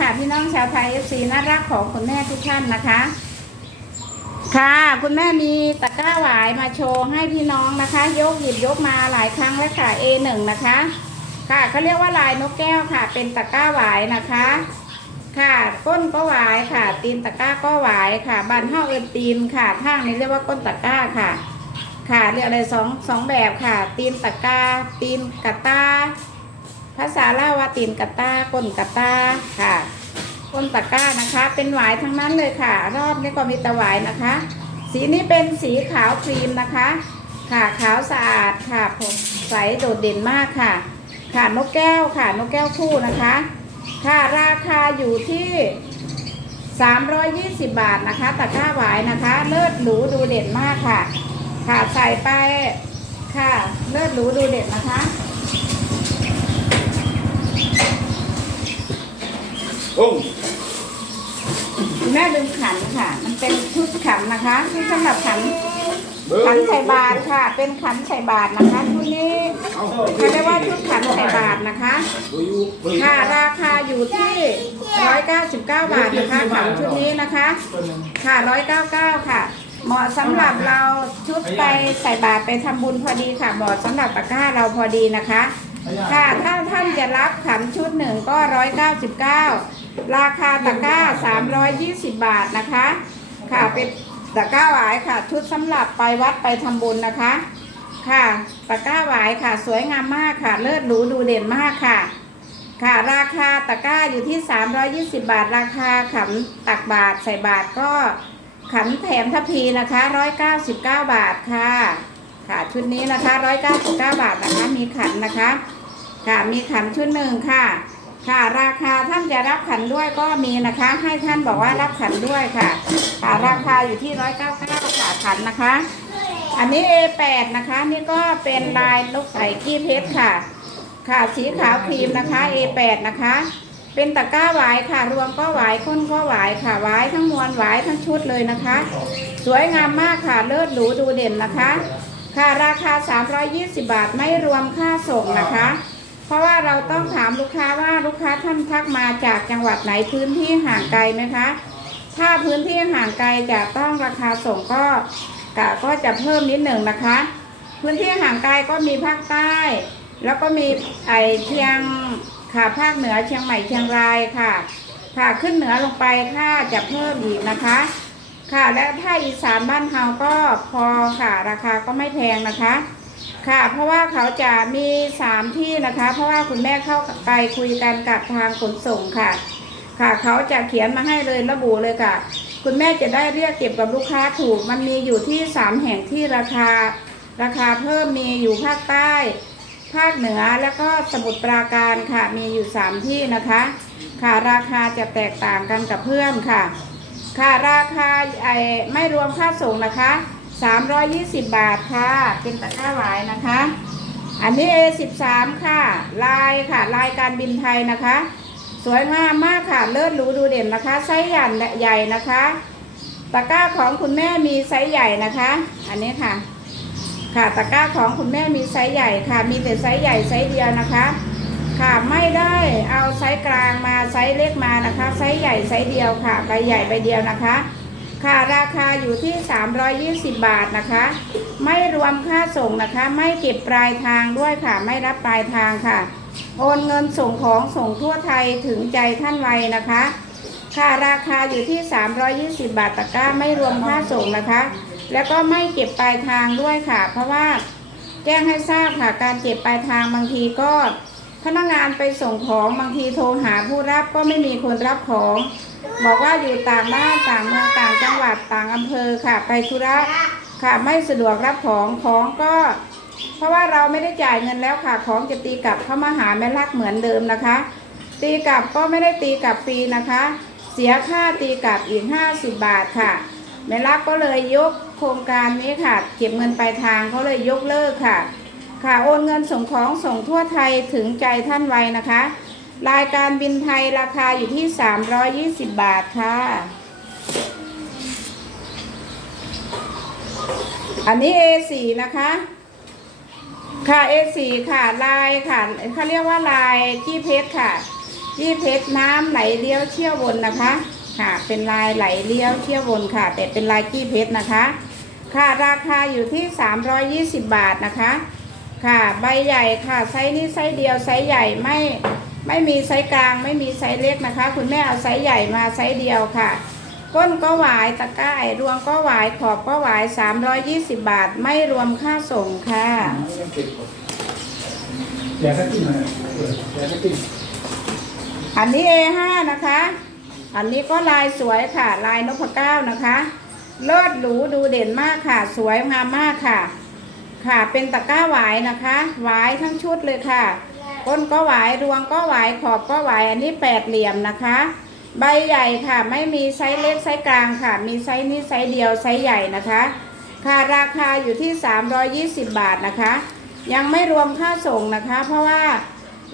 ค่ะพี่น้องชาวไทย FC น่ารักของคุณแม่ทุกท่านนะคะ ค่ะคุณแม่มีตะกร้าหวายมาโชว์ให้พี่น้องนะคะ ยกหยิบยกมาหลายครั้งแล้วค่ะ A1 นะคะ ค่ะเขาเรียกว่าลายนกแก้วค่ะ เป็นตะกร้าหวายนะคะ ค่ะก้นก็หวายค่ะ ตีนตะกร้าก็หวายค่ะบันเท่าเอินตีนค่ะทางนี้เรียกว่าก้นตะกร้าค่ะ ค่ะเรียกอะไรสองสองแบบค่ะ ตีนตะกร้าตีนกะตาาษาลาวาตีนกะตาก้นกะตาค่ะก้นตะก้านะคะ เป็นหวายทั้งนั้นเลยค่ะ รอบนี้ก็มีตะหวายนะคะ สีนี้เป็นสีขาวครีมนะคะ ค่ะขาวสะอาดค่ะผมใสโดดเด่นมากค่ะ ค่ะนกแก้วค่ะนกแก้วคู่นะคะ ค่ะราคาอยู่ที่ 320 บาทนะคะ ตะก้าหวายนะคะ เลิศหรูดูเด่นมากค่ะ ค่ะใส่ไปค่ะ เลิศหรูดูเด่นนะคะ โอ้คุณแม่ลืมขันค่ะ มันเป็นชุดขันนะคะที่สำหรับขัน ขันใส่บาตรค่ะ เป็นขันใส่บาตรนะคะชุดนี้เอาเขาเรียกว่าชุดขันใส่บาตรนะคะดูอยู่ดูอยู่ค่ะราคาอยู่ที่ 199 บาทนะคะขันชุดนี้นะคะ ค่ะ 199 ค่ะ เหมาะสำหรับเราชุดไปใส่บาตรไปทำบุญพอดีค่ะ เหมาะสำหรับตะกร้าเราพอดีนะคะ ค่ะถ้าท่านจะรับขันชุดหนึ่งก็ 199 ราคาตะกร้า 320 บาทนะคะ ค่ะเป็นตะกร้าหวายค่ะ ชุดสำหรับไปวัดไปทำบุญนะคะ ค่ะตะกร้าหวายค่ะ สวยงามมากค่ะ เลิศหรูดูเด่นมากค่ะ ค่ะ ราคาตะกร้าอยู่ที่ 320 บาท ราคาขันตักบาทใส่บาทก็ขันแถมทัพพีนะคะ 199 บาทค่ะ ค่ะชุดนี้นะคะ 199 บาทนะคะ มีขันนะคะ ค่ะมีขันชุดหนึ่งค่ะ ค่ะราคาท่านจะรับขันด้วยก็มีนะคะ ให้ท่านบอกว่ารับขันด้วยค่ะ ค่ะราคาอยู่ที่199ค่ะขันนะคะ อันนี้ A8 นะคะนี่ก็เป็นลายลูกไก่กี้เพชรค่ะ ค่ะสีขาวครีมนะคะ A8 นะคะ เป็นตะกร้าหวายค่ะ รวมก็หวายค้นก็หวายค่ะหวายทั้งมวลหวายทั้งชุดเลยนะคะ สวยงามมากค่ะเลิศหรูดูเด่นนะคะ ค่ะราคา 320 บาทไม่รวมค่าส่งนะคะ เพราะว่าเราต้องถามลูกค้าว่าลูกค้าท่านทักมาจากจังหวัดไหนพื้นที่ห่างไกลไหมคะ ถ้าพื้นที่ห่างไกลจะต้องราคาส่งก็กะก็จะเพิ่มนิดหนึ่งนะคะ พื้นที่ห่างไกลก็มีภาคใต้ แล้วก็มีไอเชียงค่ะภาคเหนือเชียงใหม่เชียงรายค่ะ ค่ะขึ้นเหนือลงไปค่าจะเพิ่มอีกนะคะ ค่ะและถ้าอีสานบ้านเฮาก็พอค่ะราคาก็ไม่แพงนะคะ ค่ะ เพราะว่าเขาจะมีสามที่นะคะ เพราะว่าคุณแม่เข้าไปคุยกันกับทางขนส่งค่ะ ค่ะ เขาจะเขียนมาให้เลยระบุเลยค่ะ คุณแม่จะได้เรียกเก็บกับลูกค้าถูก มันมีอยู่ที่สามแห่งที่ราคา ราคาเพิ่มมีอยู่ภาคใต้ ภาคเหนือแล้วก็สมุทรปราการค่ะ มีอยู่สามที่นะคะ ค่ะราคาจะแตกต่างกันกับเพื่อนค่ะ ค่ะราคาไอไม่รวมค่าส่งนะคะ 320 บาทค่ะ เป็นตะกร้าหวายนะคะ อันนี้ A13 ค่ะ ลายค่ะ ลายการบินไทยนะคะ สวยงามมากค่ะ เลิศหรูดูเด่นนะคะ ไซส์ใหญ่ใหญ่นะคะ ตะกร้าของคุณแม่มีไซส์ใหญ่นะคะ อันนี้ค่ะ ค่ะ ตะกร้าของคุณแม่มีไซส์ใหญ่ค่ะ มีแต่ไซส์ใหญ่ไซส์เดียวนะคะ ค่ะไม่ได้เอาไซส์กลางมาไซส์เล็กมานะคะ ไซส์ใหญ่ไซส์เดียวค่ะ ใบใหญ่ใบเดียวนะคะ ค่ะราคาอยู่ที่ 320 บาทนะคะ ไม่รวมค่าส่งนะคะ ไม่เก็บปลายทางด้วยค่ะ ไม่รับปลายทางค่ะ โอนเงินส่งของส่งทั่วไทยถึงใจท่านไวนะคะ ค่ะราคาอยู่ที่ 320 บาทตะกร้าไม่รวมค่าส่งนะคะ แล้วก็ไม่เก็บปลายทางด้วยค่ะ เพราะว่าแจ้งให้ทราบค่ะ การเก็บปลายทางบางทีก็พนักงานไปส่งของบางทีโทรหาผู้รับก็ไม่มีคนรับของ บอกว่าอยู่ต่างบ้านต่างเมืองต่างจังหวัดต่างอำเภอค่ะ ไปธุระค่ะไม่สะดวกรับของของก็ เพราะว่าเราไม่ได้จ่ายเงินแล้วค่ะ ของจะตีกลับเข้ามาหาแม่ลักเหมือนเดิมนะคะ ตีกลับก็ไม่ได้ตีกลับฟรีนะคะ เสียค่าตีกลับอีก50บาทค่ะแม่ลักก็เลยยกโครงการนี้ค่ะ เก็บเงินปลายทางเขาเลยยกเลิกค่ะ ค่ะโอนเงินส่งของส่งทั่วไทยถึงใจท่านไวนะคะ รายการบินไทยราคาอยู่ที่ 320 บาทค่ะ อันนี้ A4 นะคะ ค่ะ A4 ค่ะลายค่ะเขาเรียกว่าลายจี้เพชรค่ะยี่เพชรน้ำไหลเลี้ยวเชี่ยววนนะคะ ค่ะ เป็นลายไหลเลี้ยวเชี่ยววนค่ะ แต่เป็นลายกี้เพชรนะคะ ค่ะราคาอยู่ที่ 320 บาทนะคะ ค่ะ ใบใหญ่ค่ะไซส์นี้ไซส์เดียวไซส์ใหญ่ไม่ ไม่มีไซส์กลาง ไม่มีไซส์เล็กนะคะ คุณแม่เอาไซส์ใหญ่มาไซส์เดียวค่ะ ก้นก็หวายตะกร้าไอรวงก็หวายขอบก็หวาย 320 บาท ไม่รวมค่าส่งค่ะแกก็กินมาแกก็กินอันนี้ A5 นะคะ อันนี้ก็ลายสวยค่ะ ลายนพเก้านะคะ เลิศหรูดูเด่นมากค่ะ สวยงามมากค่ะ ค่ะ เป็นตะกร้าหวายนะคะ หวายทั้งชุดเลยค่ะ ก้นก็หวายรวงก็หวายขอบก็หวายอันนี้แปดเหลี่ยมนะคะ ใบใหญ่ค่ะไม่มีไซส์เล็กไซส์กลางค่ะ มีไซส์นี้ไซส์เดียวไซส์ใหญ่นะคะค่ะราคาอยู่ที่ 320 บาทนะคะ ยังไม่รวมค่าส่งนะคะ เพราะว่า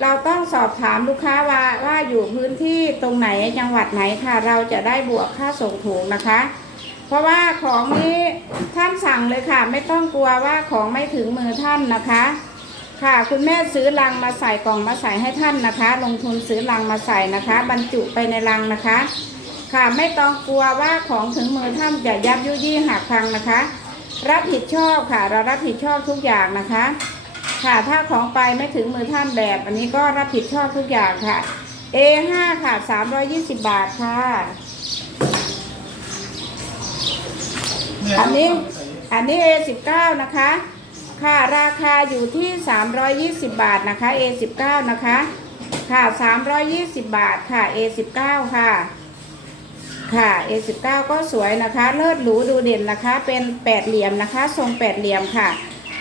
เราต้องสอบถามลูกค้าว่าว่าอยู่พื้นที่ตรงไหนจังหวัดไหนค่ะ เราจะได้บวกค่าส่งถูกนะคะ เพราะว่าของนี้ท่านสั่งเลยค่ะ ไม่ต้องกลัวว่าของไม่ถึงมือท่านนะคะ ค่ะ คุณแม่ซื้อลังมาใส่กล่องมาใส่ให้ท่านนะคะ ลงทุนซื้อลังมาใส่นะคะ บรรจุไปในลังนะคะ ค่ะไม่ต้องกลัวว่าของถึงมือท่านจะยับยุยี่หักพังนะคะ รับผิดชอบค่ะ เรารับผิดชอบทุกอย่างนะคะ ค่ะถ้าของไปไม่ถึงมือท่านแบบ อันนี้ก็รับผิดชอบทุกอย่างค่ะ A5 ค่ะ 320 บาทค่ะ อันนี้อันนี้ A19 นะคะ ค่ะราคาอยู่ที่ 320 บาทนะคะ A19 นะคะค่ะ 320 บาทค่ะ A19 ค่ะค่ะ A19 ก็สวยนะคะ เลิศหรูดูเด่นนะคะ เป็นแปดเหลี่ยมนะคะ ทรงแปดเหลี่ยมค่ะ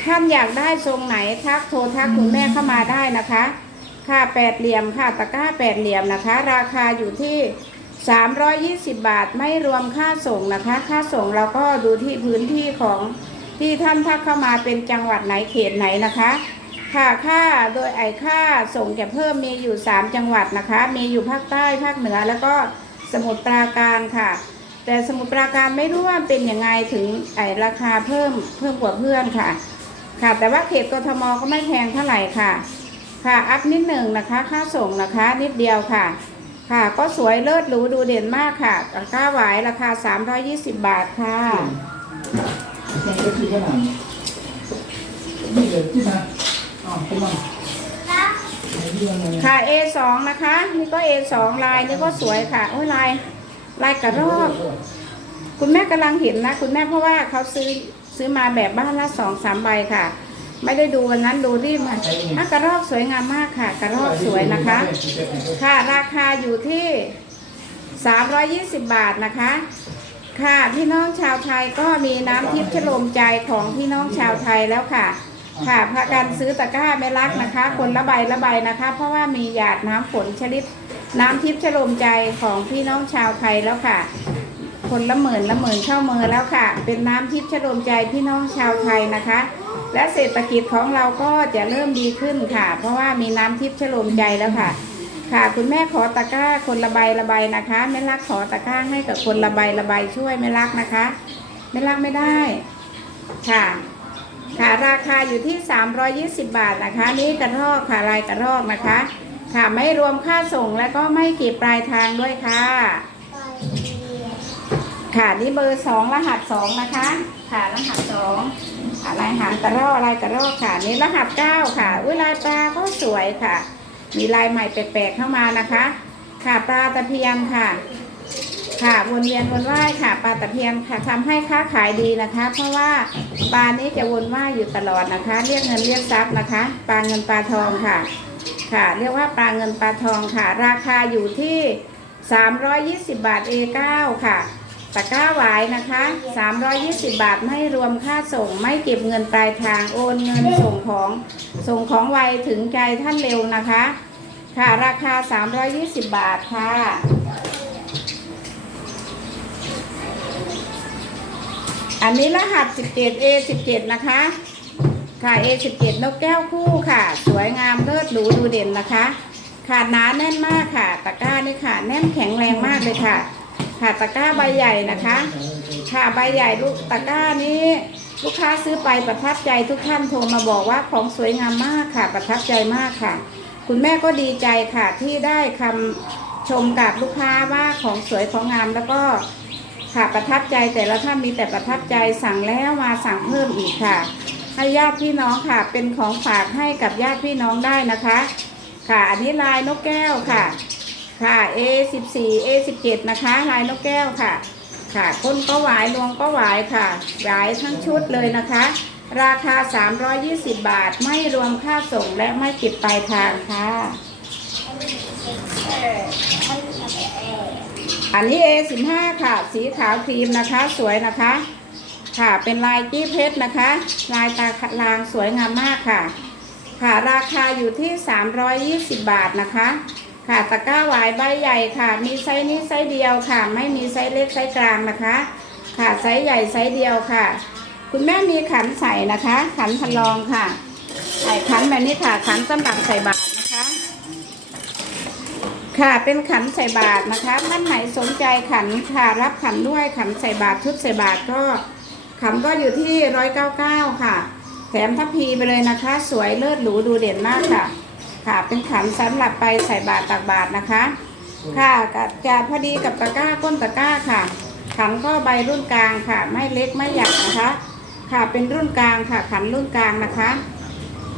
ท่านอยากได้ทรงไหนทักโทรทักคุณแม่เข้ามาได้นะคะ ค่ะแปดเหลี่ยมค่ะตะกร้าแปดเหลี่ยมนะคะ ราคาอยู่ที่ 320 บาทไม่รวมค่าส่งนะคะ ค่าส่งเราก็ดูที่พื้นที่ของ ที่ท่านทักเข้ามาเป็นจังหวัดไหนเขตไหนนะคะ ค่ะค่าโดยไอค่าส่งจะเพิ่มมีอยู่ 3 จังหวัดนะคะ มีอยู่ภาคใต้ภาคเหนือแล้วก็สมุทรปราการค่ะ แต่สมุทรปราการไม่รู้ว่าเป็นยังไงถึงไอราคาเพิ่มเพิ่มกว่าเพื่อนค่ะ ค่ะ แต่ว่าเขตกทมก็ไม่แพงเท่าไหร่ค่ะ ค่ะ อัพนิดหนึ่งนะคะ ค่าส่งนะคะนิดเดียวค่ะ ค่ะ ก็สวยเลิศหรูดูเด่นมากค่ะกร้าหวายราคา 320 บาทค่ะ แกก็กินขนาดนี่เลยที่มาอ๋อขึ้นมาที่มาค่ะ A2 นะคะ นี่ก็ A2 ลายนี่ก็สวยค่ะ โอ้ยลาย ลายกระรอก คุณแม่กำลังเห็นนะ คุณแม่เพราะว่าเขาซื้อซื้อมาแบบบ้านละสองสามใบค่ะ ไม่ได้ดูวันนั้นดูรีบมาะกระรอกสวยงามมากค่ะ กระรอกสวยนะคะ ค่ะราคาอยู่ที่ 320 บาทนะคะ ค่ะพี่น้องชาวไทยก็มีน้ำทิพย์ชโลมใจของพี่น้องชาวไทยแล้วค่ะ ค่ะพากันซื้อตะกร้าไม่รักนะคะ คนละใบละใบนะคะ เพราะว่ามีหยาดน้ำฝนชนิดน้ำทิพย์ชโลมใจของพี่น้องชาวไทยแล้วค่ะ คนละหมื่นละหมื่นเข้ามือแล้วค่ะ เป็นน้ำทิพย์ชโลมใจพี่น้องชาวไทยนะคะ และเศรษฐกิจของเราก็จะเริ่มดีขึ้นค่ะ เพราะว่ามีน้ำทิพย์ชโลมใจแล้วค่ะ ค่ะคุณแม่ขอตะกร้าคนละใบละใบนะคะไม่รักขอตะกร้าให้กับคนละใบละใบช่วยไม่รักนะคะไม่รักไม่ได้ ค่ะ ค่ะราคาอยู่ที่ 320 บาทนะคะ นี่กระรอกค่ะลายกระรอกนะคะ ค่ะไม่รวมค่าส่งและก็ไม่เก็บปลายทางด้วยค่ะ ค่ะนี่เบอร์สองรหัสสองนะคะ ค่ะรหัสสองอะไรหางกระรอกลายกระรอกค่ะนี่รหัสเก้าค่ะอุ้ยลายปลาก็สวยค่ะ มีลายใหม่แปลกๆเข้ามานะคะ ค่ะปลาตะเพียนค่ะ ค่ะวนเวียนวนว่ายค่ะ ปลาตะเพียนค่ะทำให้ค้าขายดีนะคะ เพราะว่าปลานี้จะวนว่ายอยู่ตลอดนะคะ เรียกเงินเรียกทรัพย์นะคะ ปลาเงินปลาทองค่ะ ค่ะ เรียกว่าปลาเงินปลาทองค่ะ ราคาอยู่ที่ 320 บาท A9 ค่ะ ตะกร้าหวายนะคะ 320 บาทไม่รวมค่าส่ง ไม่เก็บเงินปลายทางโอนเงินส่งของ ส่งของไวถึงใจท่านเร็วนะคะ ค่ะราคา 320 บาทค่ะอันนี้รหัส 17 A 17นะคะ ค่ะ A 17นกแก้วคู่ค่ะ สวยงามเลิศหรูดูเด่นนะคะค่ะหนาแน่นมากค่ะ ตะกร้านี่ค่ะ แน่นแข็งแรงมากเลยค่ะ ค่ะตะกร้าใบใหญ่นะคะ ค่ะใบใหญ่ลูกตะกร้านี้ลูกค้าซื้อไปประทับใจทุกท่านโทรมาบอกว่าของสวยงามมากค่ะ ประทับใจมากค่ะ คุณแม่ก็ดีใจค่ะที่ได้คำชมกับลูกค้าว่าของสวยของงามแล้วก็ค่ะประทับใจแต่ละท่านมีแต่ประทับใจสั่งแล้วมาสั่งเพิ่มอีกค่ะให้ญาติพี่น้องค่ะ เป็นของฝากให้กับญาติพี่น้องได้นะคะ ค่ะ อันนี้ลายนกแก้วค่ะ ค่ะ A14 A17 นะคะ ลายนกแก้วค่ะ ค่ะก้นก็หวายรวงก็หวายค่ะหวายทั้งชุดเลยนะคะ ราคา 320 บาทไม่รวมค่าส่งและไม่ติดปลายทางค่ะ อันนี้ A15 ค่ะ สีขาวครีมนะคะ สวยนะคะ ค่ะ เป็นลายจี้เพชรนะคะ ลายตาลางสวยงามมากค่ะ ค่ะ ราคาอยู่ที่ 320 บาทนะคะ ค่ะตะกร้าหวายใบใหญ่ค่ะ มีไซส์นี้ไซส์เดียวค่ะ ไม่มีไซส์เล็กไซส์กลางนะคะ ค่ะไซส์ใหญ่ไซส์เดียวค่ะ คุณแม่มีขันใส่นะคะ ขันพลองค่ะ ใส่ขันแบบนี้ค่ะ ขันสำหรับใส่บาตรนะคะ ค่ะเป็นขันใส่บาตรนะคะท่านไหนสนใจขันค่ะรับขันด้วยขันใส่บาตรชุดใส่บาตรก็ขันก็อยู่ที่ร้อยเก้าเก้าค่ะ แถมทัพพีไปเลยนะคะ สวยเลิศหรูดูเด่นมากค่ะ ค่ะเป็นขันสำหรับไปใส่บาตรตักบาตรนะคะ ค่ะก็จะพอดีกับตะกร้าก้นตะกร้าค่ะ ขันก็ใบรุ่นกลางค่ะ ไม่เล็กไม่ใหญ่นะคะ ค่ะเป็นรุ่นกลางค่ะ ขันรุ่นกลางนะคะ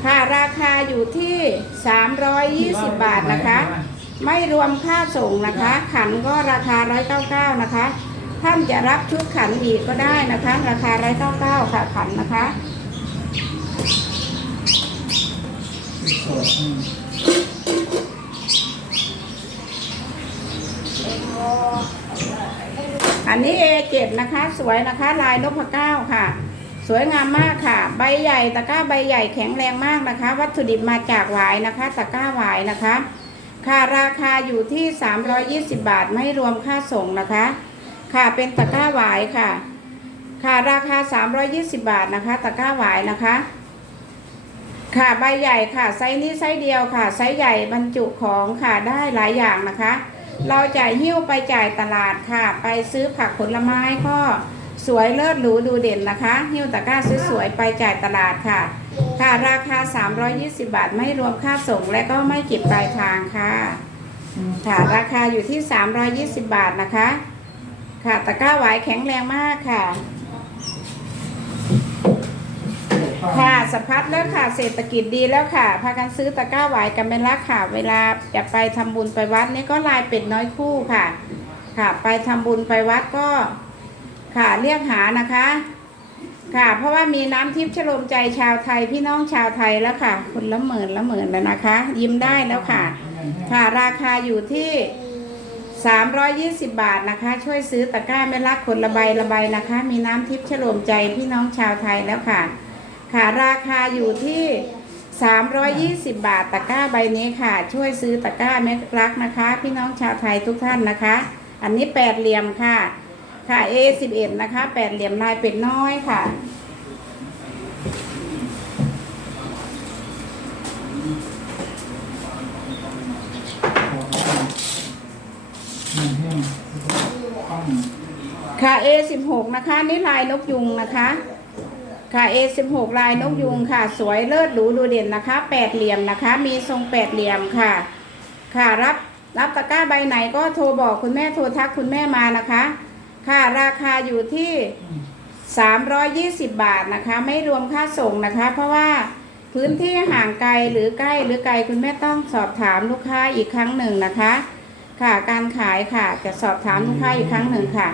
ค่ะราคาอยู่ที่ 320 บาทนะคะ ไม่รวมค่าส่งนะคะ ขันก็ราคา 199 นะคะ ท่านจะรับชุดขันอีกก็ได้นะคะ ราคา 199 ค่ะขันนะคะส อันนี้ A7 นะคะ สวยนะคะ ลายนพเก้าค่ะ สวยงามมากค่ะ ใบใหญ่ตะกร้าใบใหญ่แข็งแรงมากนะคะ วัตถุดิบมาจากหวายนะคะ ตะกร้าหวายนะคะ ค่ะราคาอยู่ที่ 320 บาทไม่รวมค่าส่งนะคะ ค่ะเป็นตะกร้าหวายค่ะ ค่ะราคา 320 บาทนะคะ ตะกร้าหวายนะคะ ค่ะใบใหญ่ค่ะไซส์นี้ไซส์เดียวค่ะไซส์ใหญ่บรรจุของค่ะได้หลายอย่างนะคะ เราจ่ายหิ้วไปจ่ายตลาดค่ะ ไปซื้อผักผลไม้ก็สวยเลิศหรูดูเด่นนะคะ หิ้วตะกร้าสวยๆไปจ่ายตลาดค่ะ ค่ะราคา 320 บาทไม่รวมค่าส่งและก็ไม่เก็บปลายทางค่ะค่ะราคาอยู่ที่ 320 บาทนะคะ ค่ะตะกร้าไหวแข็งแรงมากค่ะ ค่ะสะพัดแล้วค่ะ เศรษฐกิจดีแล้วค่ะ พากันซื้อตะกร้าไหวายกันเป็นละค่ะ เวลาจะไปทำบุญไปวัดนี่ก็ลายเป็ดน้อยคู่ค่ะ ค่ะ ไปทำบุญไปวัดก็ ค่ะเรียกหานะคะ ค่ะ เพราะว่ามีน้ำทิพย์ชโลมใจชาวไทยพี่น้องชาวไทยแล้วค่ะคนละหมื่นละหมื่นแล้วนะคะ ยิ้มได้แล้วค่ะ ค่ะราคาอยู่ที่ 320 บาทนะคะ ช่วยซื้อตะกร้าไม่รักคนละใบละใบนะคะ มีน้ำทิพย์ฉโลมใจพี่น้องชาวไทยแล้วค่ะ ค่ะราคาอยู่ที่ 320 บาทตะกร้าใบนี้ค่ะ ช่วยซื้อตะกร้าไม่รักนะคะ พี่น้องชาวไทยทุกท่านนะคะ อันนี้แปดเหลี่ยมค่ะ ค่ะ A11 นะคะแปดเหลี่ยมลายเป็ดน้อยค่ะมันแห้งต้องค่ะ A16 นะคะนี่ลายนกยุงนะคะ ค่ะ A16 ลายนกยุงค่ะ สวยเลิศหรูดูเด่นนะคะแปดเหลี่ยมนะคะ มีทรงแปดเหลี่ยมค่ะ ค่ะรับรับตะกร้าใบไหนก็โทรบอกคุณแม่โทรทักคุณแม่มานะคะ ค่ะราคาอยู่ที่320 บาทนะคะ ไม่รวมค่าส่งนะคะ เพราะว่าพื้นที่ห่างไกลหรือใกล้หรือไกลคุณแม่ต้องสอบถามลูกค้าอีกครั้งหนึ่งนะคะ ค่ะการขายค่ะ จะสอบถามลูกค้าอีกครั้งหนึ่งค่ะ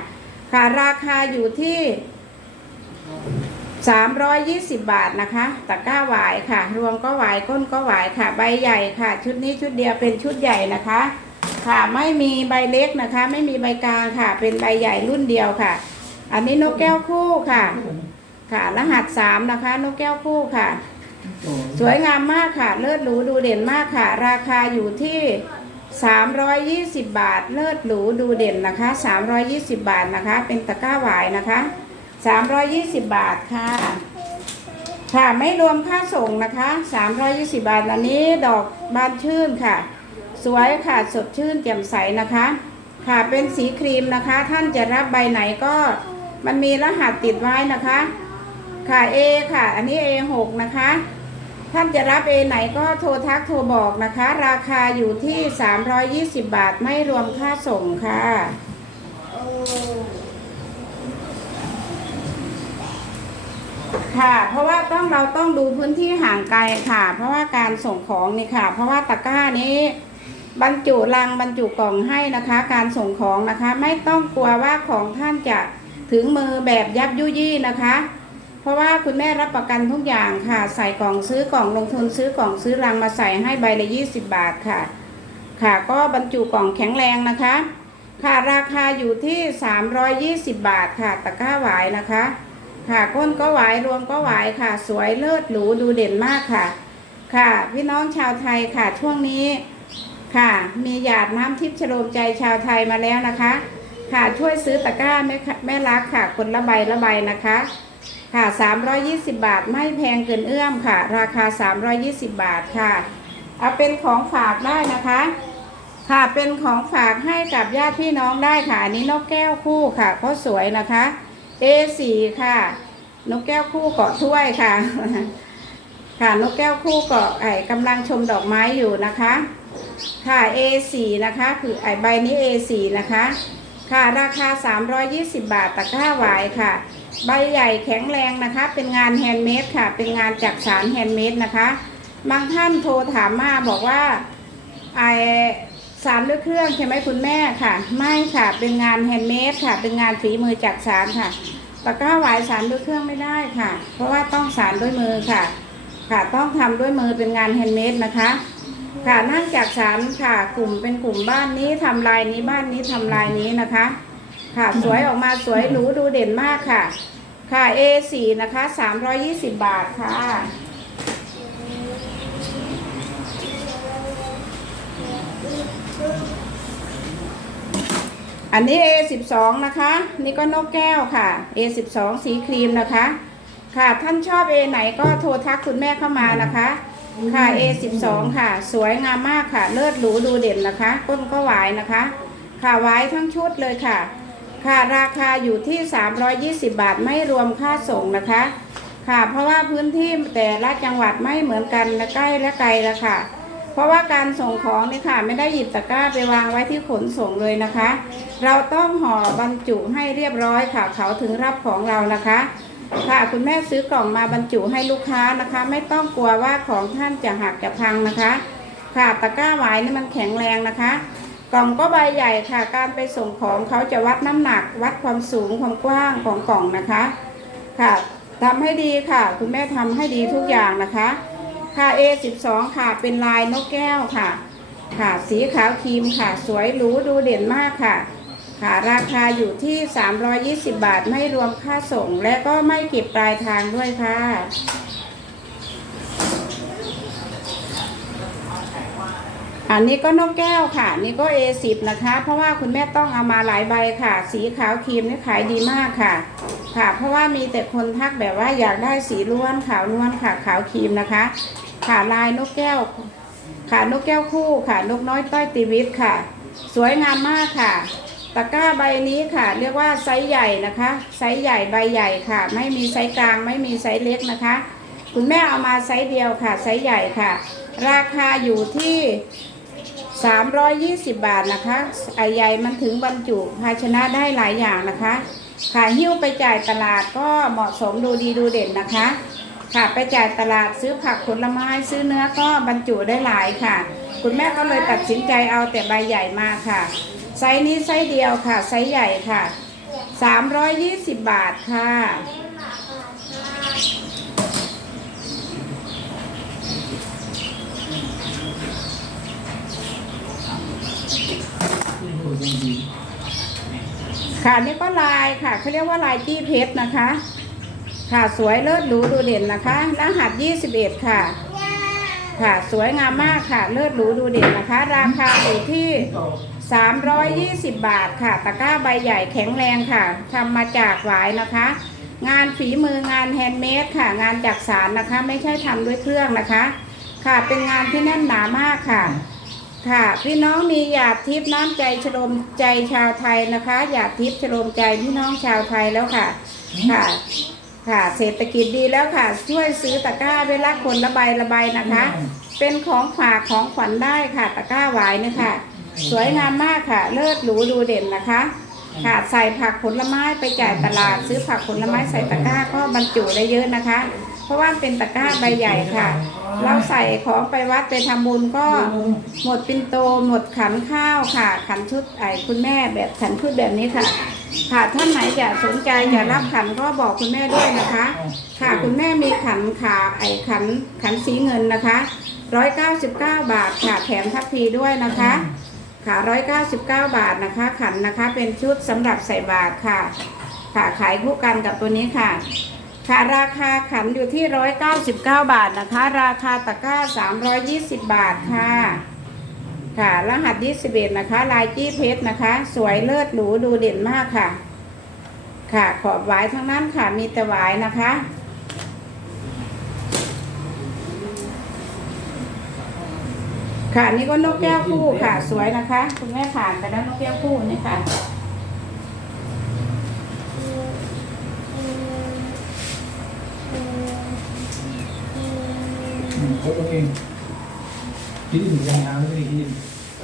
ค่ะราคาอยู่ที่ 320 บาทนะคะตะกร้าหวายค่ะ รวมก็หวายก้นก็หวายค่ะ ใบใหญ่ค่ะ ชุดนี้ชุดเดียวเป็นชุดใหญ่นะคะ ค่ะไม่มีใบเล็กนะคะ ไม่มีใบกลางค่ะ เป็นใบใหญ่รุ่นเดียวค่ะ อันนี้นกแก้วคู่ค่ะ ค่ะรหัสสามนะคะ นกแก้วคู่ค่ะ สวยงามมากค่ะ เลิศหรูดูเด่นมากค่ะ ราคาอยู่ที่ 320 บาท เลิศหรูดูเด่นนะคะ 320 บาทนะคะ เป็นตะกร้าหวายนะคะ 320บาทค่ะ ค่ะไม่รวมค่าส่งนะคะ320บาทอันนี้ดอกบานชื่นค่ะ สวยค่ะสดชื่นแจ่มใสนะคะ ค่ะเป็นสีครีมนะคะ ท่านจะรับใบไหนก็มันมีรหัสติดไว้นะคะ ค่ะ A ค่ะ อันนี้ A6 นะคะ ท่านจะรับเอไหนก็โทรทักโทรบอกนะคะ ราคาอยู่ที่ 320 บาทไม่รวมค่าส่งค่ะ ค่ะ เพราะว่าต้องเราต้องดูพื้นที่ห่างไกลค่ะ เพราะว่าการส่งของนี่ค่ะ เพราะว่าตะกร้านี้บรรจุลังบรรจุกล่องให้นะคะ การส่งของนะคะ ไม่ต้องกลัวว่าของท่านจะถึงมือแบบยับยุยี่นะคะ เพราะว่าคุณแม่รับประกันทุกอย่างค่ะ ใส่กล่องซื้อกล่องลงทุนซื้อกล่องซื้อลังมาใส่ให้ใบละ20บาทค่ะ ค่ะ ก็บรรจุกล่องแข็งแรงนะคะ ค่ะราคาอยู่ที่ 320 บาทค่ะตะกร้าหวายนะคะ ค่ะก้นก็หวายรวมก็หวายค่ะ สวยเลิศหรูดูเด่นมากค่ะ ค่ะ พี่น้องชาวไทยค่ะช่วงนี้ค่ะ มีหยาดน้ำทิพย์ชโลมใจชาวไทยมาแล้วนะคะ ค่ะช่วยซื้อตะกร้าแม่แม่รักค่ะ คนละใบละใบนะคะ ค่ะ 320 บาทไม่แพงเกินเอื้อมค่ะ ราคา 320 บาทค่ะ เอาเป็นของฝากได้นะคะค่ะเป็นของฝากให้กับญาติพี่น้องได้ค่ะอันนี้นกแก้วคู่ค่ะก็สวยนะคะ A4 ค่ะ นกแก้วคู่เกาะถ้วยค่ะ ค่ะนกแก้วคู่เกาะไอ้กำลังชมดอกไม้อยู่นะคะ ค่ะ A4 นะคะคือไอ้ใบนี้ A4 นะคะ ค่ะราคา 320 บาทตะกร้าหวายค่ะ ใบใหญ่แข็งแรงนะคะ เป็นงานแฮนด์เมดค่ะ เป็นงานจักสารแฮนด์เมดนะคะ บางท่านโทรถามมาบอกว่าไอ สารด้วยเครื่องใช่ไหมคุณแม่ค่ะ ไม่ค่ะเป็นงานแฮนด์เมดค่ะ เป็นงานฝีมือจักสารค่ะตะกร้าหวายสารด้วยเครื่องไม่ได้ค่ะ เพราะว่าต้องสารด้วยมือค่ะ ค่ะต้องทำด้วยมือเป็นงานแฮนด์เมดนะคะ ค่ะนั่งจากสารค่ะ กลุ่มเป็นกลุ่มบ้านนี้ทำลายนี้บ้านนี้ทำลายนี้นะคะ ค่ะสวยออกมาสวยหรูดูเด่นมากค่ะ ค่ะ A4 นะคะ320 บาทค่ะ อันนี้ A12 นะคะ นี่ก็นกแก้วค่ะ A12 สีครีมนะคะ ค่ะท่านชอบ A ไหนก็โทรทักคุณแม่เข้ามานะคะ ค่ะ A12 ค่ะ สวยงามมากค่ะ เลิศหรูดูเด่นนะคะก้นก็หวายนะคะ ค่ะหวายทั้งชุดเลยค่ะ ค่ะราคาอยู่ที่ 320 บาทไม่รวมค่าส่งนะคะ ค่ะเพราะว่าพื้นที่แต่ละจังหวัดไม่เหมือนกันและใกล้และไกลละค่ะ เพราะว่าการส่งของนี่ค่ะ ไม่ได้หยิบตะกร้าไปวางไว้ที่ขนส่งเลยนะคะ เราต้องห่อบรรจุให้เรียบร้อยค่ะ เขาถึงรับของเรานะคะ ค่ะคุณแม่ซื้อกล่องมาบรรจุให้ลูกค้านะคะ ไม่ต้องกลัวว่าของท่านจะหักจะพังนะคะ ค่ะตะกร้าหวายนี่มันแข็งแรงนะคะ กล่องก็ใบใหญ่ค่ะ การไปส่งของเขาจะวัดน้ำหนัก วัดความสูงความกว้างของกล่องนะคะ ค่ะทำให้ดีค่ะ คุณแม่ทำให้ดีทุกอย่างนะคะ ค่ะ A12 ค่ะ เป็นลายนกแก้วค่ะ ค่ะ สีขาวครีมค่ะ สวยหรูดูเด่นมากค่ะ ค่ะ ราคาอยู่ที่ 320 บาท ไม่รวมค่าส่ง และก็ไม่เก็บปลายทางด้วยค่ะอันนี้ก็นกแก้วค่ะ นี่ก็ A10 นะคะ เพราะว่าคุณแม่ต้องเอามาหลายใบค่ะ สีขาวครีมนี่ขายดีมากค่ะ ค่ะ เพราะว่ามีแต่คนทักแบบว่าอยากได้สีล้วนขาวนวลค่ะ ขาวครีมนะคะ ค่ะลายนกแก้ว ค่ะนกแก้วคู่ค่ะนกน้อยต้อยตีวิตค่ะ สวยงามมากค่ะ ตะกร้าใบนี้ค่ะ เรียกว่าไซส์ใหญ่นะคะไซส์ใหญ่ใบใหญ่ค่ะ ไม่มีไซส์กลางไม่มีไซส์เล็กนะคะ คุณแม่เอามาไซส์เดียวค่ะไซส์ใหญ่ค่ะ ราคาอยู่ที่320 บาทนะคะไอใหญ่มันถึงบรรจุภาชนะได้หลายอย่างนะคะค่ะหิ้วไปจ่ายตลาดก็เหมาะสมดูดีดูเด่นนะคะ ค่ะไปจ่ายตลาดซื้อผักผลไม้ซื้อเนื้อก็บรรจุได้หลายค่ะ คุณแม่ก็เลยตัดสินใจเอาแต่ใบใหญ่มาค่ะ ไซส์นี้ไซส์เดียวค่ะ ไซส์ใหญ่ค่ะ 320 บาทค่ะค่ะนี่ก็ลายค่ะเขาเรียกว่าลายจี้เพชรนะคะ ค่ะสวยเลิศหรูดูเด่นนะคะรหัส 21 ค่ะ ค่ะสวยงามมากค่ะ เลิศหรูดูเด่นนะคะ ราคาอยู่ที่ 320 บาทค่ะ ตะกร้าใบใหญ่แข็งแรงค่ะทำมาจากหวายนะคะ งานฝีมืองานแฮนด์เมดค่ะ งานจักสารนะคะ ไม่ใช่ทำด้วยเครื่องนะคะ ค่ะเป็นงานที่แน่นหนามากค่ะค่ะ พี่น้องมีหยาดทิพย์น้ำใจชโลมใจชาวไทยนะคะหยาดทิพย์ชโลมใจพี่น้องชาวไทยแล้วค่ะ ค่ะ ค่ะ เศรษฐกิจดีแล้วค่ะ ช่วยซื้อตะกร้าเวลาคนละใบละใบนะคะ เป็นของฝากของขวัญได้ค่ะตะกร้าหวายเนี่ยค่ะ สวยงามมากค่ะ เลิศหรูดูเด่นนะคะ ค่ะใส่ผักผลไม้ไปจ่ายตลาด ซื้อผักผลไม้ใส่ตะกร้าก็บรรจุได้เยอะนะคะ เพราะว่าเป็นตะกร้าใบใหญ่ค่ะ เราใส่ของไปวัดไปทำบุญก็หมดปินโตหมดขันข้าวค่ะ ขันชุดไอ้คุณแม่แบบขันชุดแบบนี้ค่ะ ค่ะท่านไหนอยากสนใจอยากรับขันก็บอกคุณแม่ด้วยนะคะ ค่ะคุณแม่มีขันขาไอ้ขันขันสีเงินนะคะร้อยเก้าสิบเก้าบาทค่ะแถมทัพพีด้วยนะคะค่ะร้อยเก้าสิบเก้าบาทนะคะ ขันนะคะเป็นชุดสำหรับใส่บาตรค่ะ ค่ะขายคู่กันกับตัวนี้ค่ะ ค่ะราคาขันอยู่ที่ร้อยเก้าสิบเก้าบาทนะคะ ราคาตะกร้าสามร้อยยี่สิบบาทค่ะ ค่ะ รหัสยี่สิบเอ็ดนะคะ ลายจี้เพชรนะคะ สวยเลิศหรูดูเด่นมากค่ะ ค่ะขอบหวายทั้งนั้นค่ะมีแต่หวายนะคะค่ะนี่ก็นกแก้วคู่ค่ะ สวยนะคะคุณแม่ผ่านไปแล้วนกแก้วคู่นี่ค่ะเขาตัวเอง คิดถึงยังไงไม่ได้คิด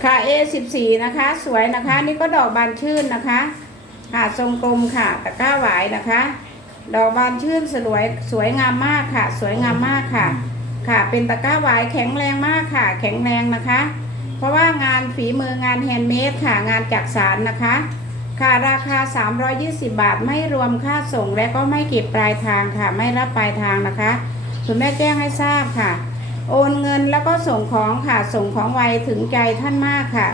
ค่ะ A14 นะคะ สวยนะคะ นี่ก็ดอกบานชื่นนะคะค่ะทรงกลมค่ะตะกร้าหวายนะคะ ดอกบานชื่นสวยสวยงามมากค่ะ สวยงามมากค่ะ ค่ะ เป็นตะกร้าหวายแข็งแรงมากค่ะ แข็งแรงนะคะ เพราะว่างานฝีมืองานแฮนด์เมดค่ะงานจักสารนะคะ ค่ะราคา 320 บาทไม่รวมค่าส่งและก็ไม่เก็บปลายทางค่ะ ไม่รับปลายทางนะคะ คุณแม่แจ้งให้ทราบค่ะ โอนเงินแล้วก็ส่งของค่ะ ส่งของไวถึงใจท่านมากค่ะ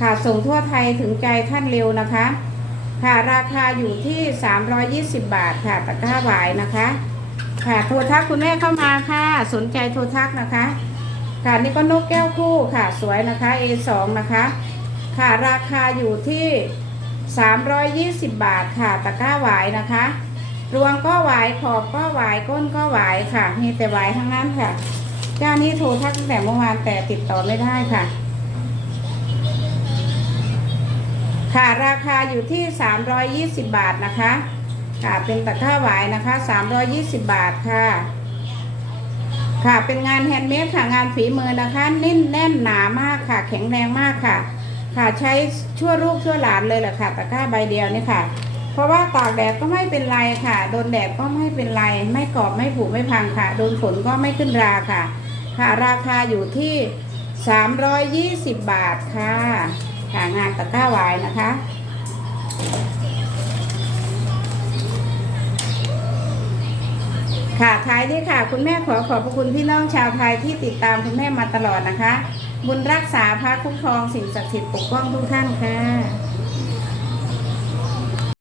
ค่ะส่งทั่วไทยถึงใจท่านเร็วนะคะ ค่ะราคาอยู่ที่ 320 บาทค่ะตะกร้าหวายนะคะ ค่ะโทรทักคุณแม่เข้ามาค่ะ สนใจโทรทักนะคะ ค่ะนี่ก็นกแก้วคู่ค่ะ สวยนะคะ A2 นะคะ ค่ะราคาอยู่ที่ 320 บาทค่ะตะกร้าหวายนะคะรวงก็หวายขอบก็หวายก้นก็หวายค่ะ มีแต่หวายทั้งนั้นค่ะ เจ้านี้โทรทักตั้งแต่เมื่อวานแต่ติดต่อไม่ได้ค่ะ ค่ะราคาอยู่ที่ 320 บาทนะคะ ค่ะเป็นตะกร้าหวายนะคะ 320 บาทค่ะ ค่ะเป็นงานแฮนด์เมดค่ะงานฝีมือนะคะนิ่นแน่นหนามากค่ะ แข็งแรงมากค่ะ ค่ะใช้ชั่วลูกชั่วหลานเลยแหละค่ะตะกร้าใบเดียวนี่ค่ะเพราะว่าตากแดดก็ไม่เป็นไรค่ะ โดนแดดก็ไม่เป็นไร ไม่กรอบไม่ผุไม่พังค่ะ โดนฝนก็ไม่ขึ้นราค่ะ ค่ะราคาอยู่ที่ 320 บาทค่ะค่ะงานตะกร้าวายนะคะค่ะท้ายนี้ค่ะ คุณแม่ขอขอบพระคุณพี่น้องชาวไทยที่ติดตามคุณแม่มาตลอดนะคะ บุญรักษาพระคุ้มครองสิ่งศักดิ์สิทธิ์ปกป้องทุกท่านค่ะ